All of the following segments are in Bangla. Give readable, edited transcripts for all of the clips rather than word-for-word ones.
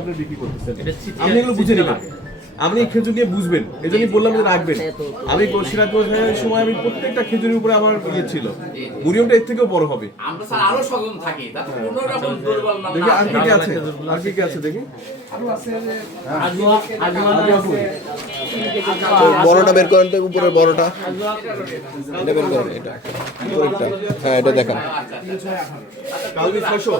আপনি বিক্রি করতেছেন, আপনি এগুলো বুঝে নেবেন, আপনি খেজুর নিয়ে বুঝবেন, এজন্যই বললাম যে রাখবেন। আমি সিরাজগঞ্জ সময় আমি প্রত্যেকটা খেজুরের উপরে আমার ইয়ে ছিল, মুরিয়মটা এর থেকেও বড় হবে। আমরা স্যার আরো সচেতন থাকি, তাতে কোনো রকম দুর্বল না। দেখি আর কি কি আছে, আর কি কি আছে দেখি। বড়টা বের করেন তো, উপরের বড়টা এটা বের করেন, এটা উপরেরটা, হ্যাঁ এটা দেখেন। কালবি 600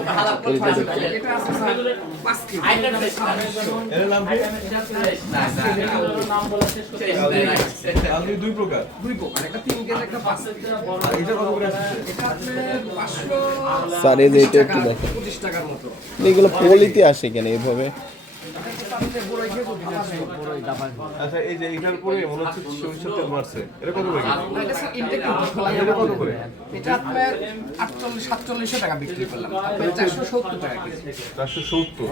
এর নাম কি? কালবি দুই প্রকার, একটা 3 কেজি একটা 5 কেজি। আর এটা কত করে আসছে? এটা আপনি 500 স্যার এই যে এটা একটু দেখেন, 25 টাকার মতো। এগুলো পলিতে আসে কেন এইভাবে? আচ্ছা এই যে এটার উপরে মনে হচ্ছে সরিষার তেল মারছে, এটা কত করে? এটা স্যার ইনটেক খোলা এটা কত করে? এটা আপনার 48-4700 টাকা বিক্রি করলাম, আপনার 470 টাকা কেজি। 470।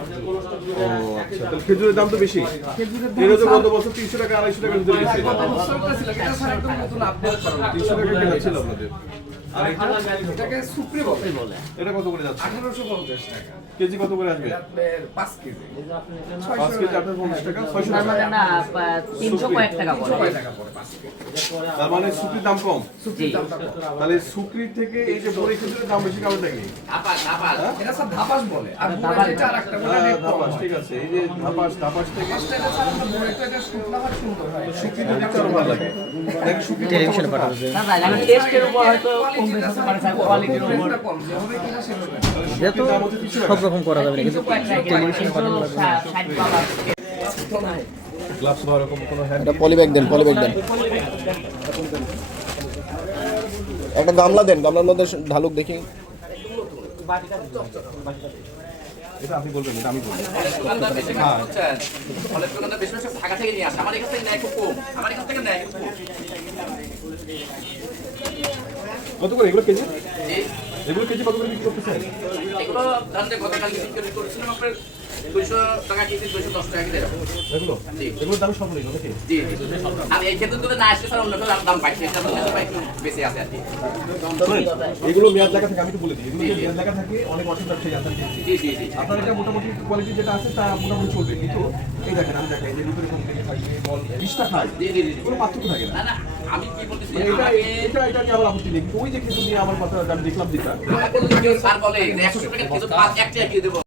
ও আচ্ছা, তাহলে খেজুরের দাম তো বেশি। খেজুরের এটা তো গত বছর 300 টাকা 250 টাকার ভিতরে গেছে। গত বছরটা ছিল, এটা স্যার একদম নতুন আপডেট করা। 300 টাকা কেনা ছিল আপনাদের। আর এটা এটাকে সুপ্রি বলে। এটা কত করে যাচ্ছে? 1850 টাকা। কেজি কত করে আসবে? আপনার 5 কেজি। 5 কেজি আপনার 50 টাকা, 600 তার টাকা। মানে না 300 কয়েক টাকা 300 পড়ে। টাকা পড়ে 5 কেজি। তার মানে সুক্রির দাম কম। সুপ্রির দামটা কম। তাহলে সুক্রি থেকে এই যে বড়ি খেজুরের দাম বেশি কারণ নাকি? এটা স্যার ধাপাস বলে, আর বুড়া যেটা আরেকটা বলে রেড কম ধাপাস, হয়। ঠিক আছে। এই যে ধাপাস থেকে ফার্স্টে এটা স্যার আমরা বুড়াটা এটা শুকনা হয়, সুন্দর হয়। সুক্রিটা দেখতে আরো ভালো লাগে। নাকি সুক্রি টেলিভিশনে পাঠানো যায়? না না, এখন টেস্টের উপর হয়তো কম বেশি হতে পারে, স্যার কোয়ালিটির উপর রেটটা কম, যেভাবে কিনা সেভাবে। যেহেতু দাম হচ্ছে 300 টাকা। রকম করা যাবে না, কিন্তু 360 পাওয়া গ্লাভস বা এরকম কোনো হ্যান্ড এটা পলি ব্যাগ দেন, পলি ব্যাগ দেন। একটা গামলা দেন, গামলার মধ্যে ঢালুক দেখি। এটা আপনি বলবেন, এটা আমি বলবো। দোকানদার বেশি কাজ করছেন। ফলের দোকানদার বেশি সব ঢাকা থেকে নিয়ে আসে। আমার এখান থেকে নেয় খুব কম। আমার এখান থেকে নেয় খুব কম। কত করে এগুলো কেজি? জি। এগুলো কেজি কত করে বিক্রি করতেছেন? এগুলো ধান দিয়ে গতকাল বিক্রি করেছিলাম আপনার 200 টাকা কেজি, 210 টাকা কেজি এরকম। এগুলো জি। এগুলোর দাম সব নেই নাকি? জি, জি। আর এই ক্ষেত্রে যদি না আসে স্যার অন্য দাম পাইছে, এটা তো একটু বেশি আছে আর কি। শুনেন, এগুলো মেয়াদ লাগা থাকে, আমি তো বলে দিই, এগুলো মেয়াদ লাগা থাকে, অনেক অসুবিধা সেই জানতে চাইছি। জি, জি, জি। আপনার এটা মোটামুটি কোয়ালিটি যেটা আছে তা মোটামুটি চলবে, কিন্তু এই দেখেন আমি দেখাই যে ভিতরে কোন থেকে থাকবে বল 20টা খায়, জি, জি, জি। কোনো পার্থক্য থাকে না। না, না, আমি কি বলতেছি, মানে এটা আমাকে এটা এটা নিয়ে আমার আপত্তি নেই, কিন্তু ওই যে খেজুর নিয়ে আমার কথা আমি দেখলাম যেটা আমাকে যদি কেউ স্যার বলে যে 100 টাকা কেজি 5 এক টাকা দিয়ে দেবো।